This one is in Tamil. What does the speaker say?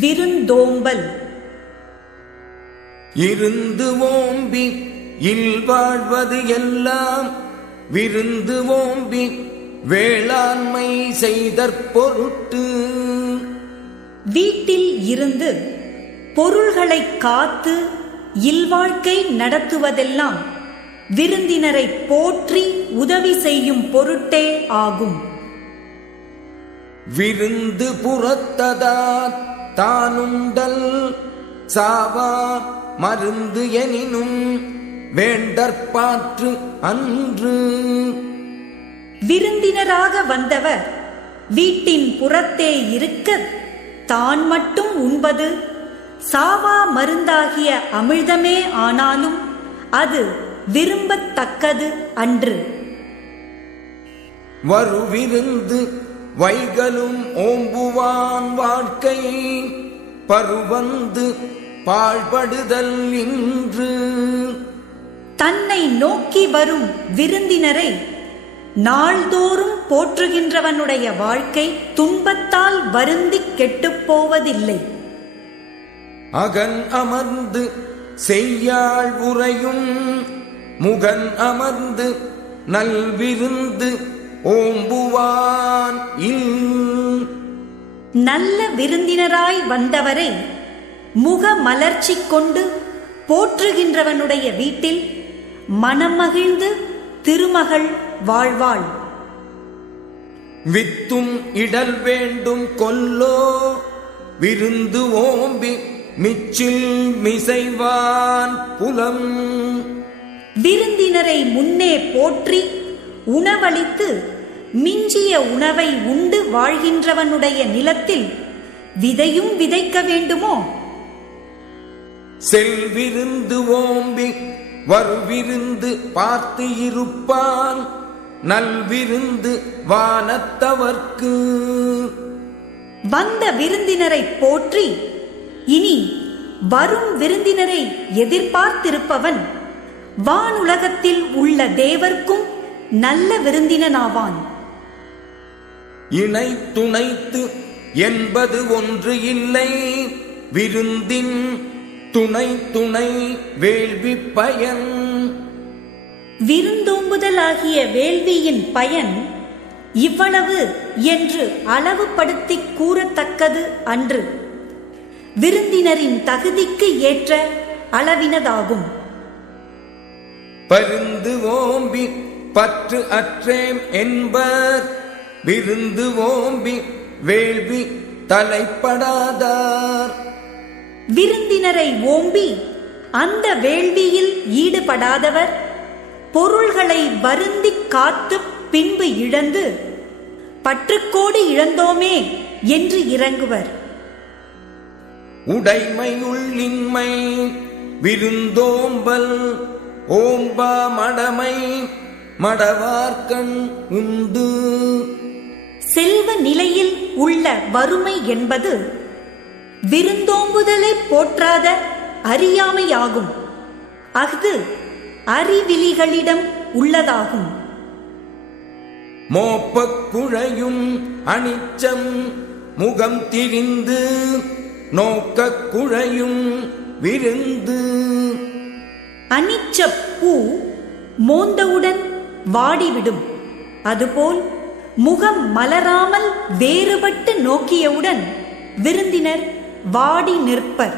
விருந்தோம்பல். இருந்து ஓம்பி இல்வாழ்வது எல்லாம் விருந்து ஓம்பி வேளாண்மை செய்தற் பொருட்டு. வீட்டில் இருந்து பொருள்களை காத்து இல்வாழ்க்கை நடத்துவதெல்லாம் விருந்தினரை போற்றி உதவி செய்யும் பொருட்டே ஆகும். விருந்து புறத்ததார் தானுண்டல் சாவா மருந்து எனினும் வேண்டற்பாற்று அன்று. விருந்தினராக வந்தவர் வீட்டின் புறத்தே இருக்க தான் மட்டும் உண்பது. சாவா மருந்தாகிய அமிழ்தமே ஆனாலும் அது விரும்பத்தக்கது அன்று. வருவிருந்து வைகளும் ஓம்புவான் வாழ்க்கை. பருவந்து பாழ்படுதல் இன்று. தன்னை நோக்கி வரும் விருந்தினரை நாள்தோறும் போற்றுகின்றவனுடைய வாழ்க்கை துன்பத்தால் வருந்திக் கெட்டுப் போவதில்லை. அகன் அமர்ந்து செய்யாள் உரையும் முகன் அமர்ந்து நல்விருந்து ஓம்புவான் நல்ல விருந்தினராய் வந்தவரை முக மலர்ச்சி கொண்டு போற்றுகின்றவனுடைய வீட்டில் மனமகிழ்ந்து திருமகள் வாழ்வாள். வித்தும் இடல் வேண்டும் கொல்லோ விருந்து ஓம்பி மிச்சில் மிசைவான் புலம். விருந்தினரை முன்னே போற்றி உணவளித்து மிஞ்சிய உணவை உண்டு வாழ்கின்றவனுடைய நிலத்தில் விதையும் விதைக்க வேண்டுமோ? செல்விருந்து ஓம்பி வருவிருந்து பார்த்து இருப்பான் நல்விருந்து வானத்தவர்க்கு. வந்த விருந்தினரை போற்றி இனி வரும் விருந்தினரை எதிர்பார்த்திருப்பவன் வானுலகத்தில் உள்ள தேவர்க்கும் நல்ல விருந்தினனாவான். இணை துணைத்து என்பது ஒன்று இல்லை. விருந்தின் துணை துணை வேள்வி பயன். விருந்தோம்புதலாகிய வேள்வியின் பயன் இவ்வளவு என்று அளவுபடுத்தி கூறத்தக்கது அன்று. விருந்தினரின் தகுதிக்கு ஏற்ற அளவினதாகும். பருந்து ஓம்பி பற்று அற்றேம் என்பர். விருந்து ஓம்பி வேள்வி தலைப்படாதார். விருந்தினரை ஓம்பி அந்த வேள்வியில் ஈடுபடாதவர் பொருள்களை வருந்திக் காத்து பின்பு இழந்து பற்றுக்கோடு இழந்தோமே என்று இறங்குவர். உடைமை உள்ளின்மை விருந்தோம்பல் ஓம்பா மடமை மடவார்கண் உண்டு. செல்வ நிலையில் உள்ள வறுமை என்பது விருந்தோம்புதலை போற்றாத அறியாமையாகும். அஃது அறிவிலிகளிடம் உள்ளதாகும். மோப்பக் குழையும் அனிச்சம் முகம் திரிந்து நோக்கக் குழையும் விருந்து. அனிச்ச பூ மோந்தவுடன் வாடிவிடும். அதுபோல் முகம் மலராமல் வேறுபட்டு நோக்கியவுடன் விருந்தினர் வாடி நிற்பர்.